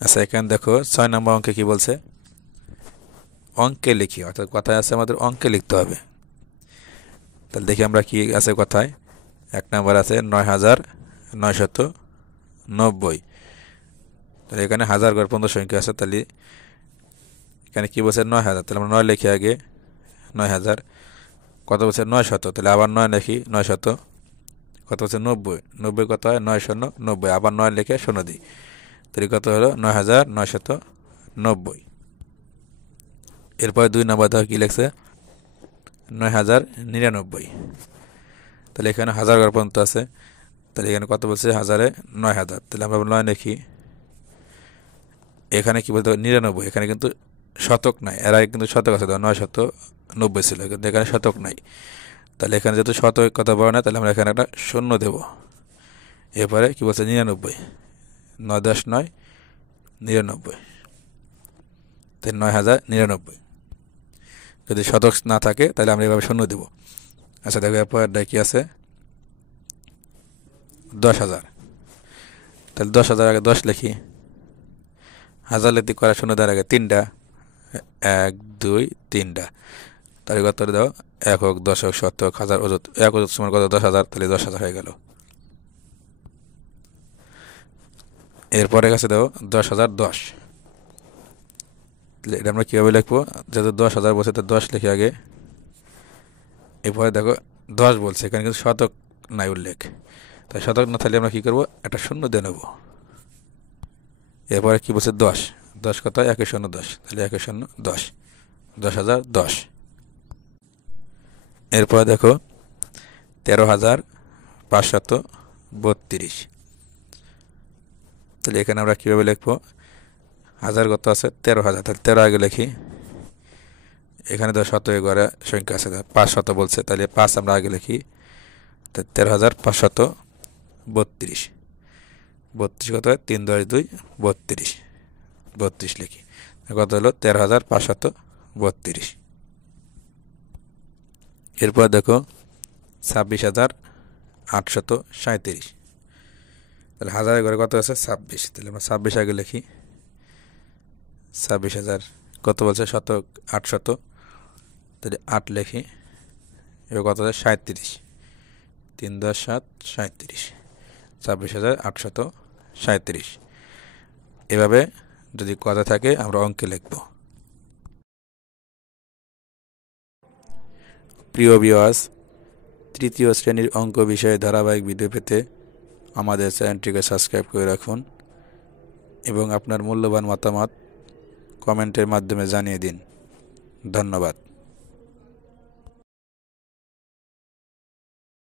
আচ্ছা, এখানে দেখো 6 নম্বর অঙ্কে কি বলছে, অঙ্কে লিখি, অর্থাৎ কথায় আছে আমাদের অঙ্কে লিখতে হবে। তাহলে দেখি আমরা কি আছে কথায়। 1 নম্বর আছে 9,990। তাহলে এখানে হাজার ঘর পর্যন্ত সংখ্যা আছে। তাহলে এখানে কি বলছে 9,000, তাহলে আমরা 9 লিখি আগে 9,000। কত বলছে 900, তাহলে আবার 9 লিখি 900। কত বলছে 90, 90 কত হয় 990, আবার 9 লিখে 0 দিই। তাহলে কত হলো 9,990। এরপরে 2 নম্বর দেখো কি লিখছে 9,099। তাহলে এখানে হাজার ঘর পর্যন্ত আছে। তাহলে এখানে কত বলছে 9,000, তাহলে আমরা 9 লিখি। এখানে কি বলতে 99, এখানে কিন্তু শতক নাই, এর আগে কিন্তু শতক আছে, 990 ছিল, কিন্তু এখানে শতক নাই। তাহলে এখানে যেহেতু শতক কথা বলে না, তাহলে আমরা এখানে একটা শূন্য দেব। এরপরে কি বলছে 99, 9×10=9, 99, তাই 9,099। যদি শতক না থাকে তাহলে আমরা এভাবে শূন্য দেব। আচ্ছা দেখো এরপর কি আছে 10,000। তাহলে 10,000 আগে 10 লিখি, হাজার লিখতে করা শূন্য দেওয়ার আগে 3টা, 1 2 3টা। তাহলে কত দাও 1 10 শতক হাজার অযুত, 1 অযুত সমান কত 10,000, তাহলে 10,000 হয়ে গেল। এরপরে কাছে দাও 10,010। তাহলে এটা আমরা কীভাবে লিখবো, যেহেতু 10,000 বলছে তো 10 লিখি আগে। এরপরে দেখো 10 বলছে, এখানে কিন্তু শতক নাই উল্লেখ, তাই শতক না থাকলে আমরা কী করবো, একটা শূন্য দিয়ে নেব। এরপরে কি বলছে 10, 10 কত 1 0 10, তাহলে 1 0 10, 10,010। এরপরে দেখো 13,532। তাহলে এখানে আমরা কীভাবে লিখবো, হাজার কত আছে 13,000, তাহলে 13 আগে লিখি। এখানে তো শত ঘরে সংখ্যা আছে 500 বলছে, তাহলে 5 আমরা আগে লিখি। 13,532, 32 কত হয় 3 10 2 32, 32 লিখি। কত হলো 13,532। এরপর দেখো 26,837। তাহলে হাজারের ঘরে কত আছে 26, তাহলে আমরা 26 আগে লিখি। 26,000 কত বলছে শতক 800, তাহলে 8 লিখি। এবার কত আছে 37, 3 10 7 37, 26,837। এভাবে যদি কথা থাকে আমরা অঙ্কে লিখব। প্রিয় ভিউয়ার্স, তৃতীয় শ্রেণীর অঙ্ক বিষয়ে ধারাবাহিক ভিডিও পেতে আমাদের চ্যানেলটিকে সাবস্ক্রাইব করে রাখুন এবং আপনার মূল্যবান মতামত কমেন্টের মাধ্যমে জানিয়ে দিন। ধন্যবাদ।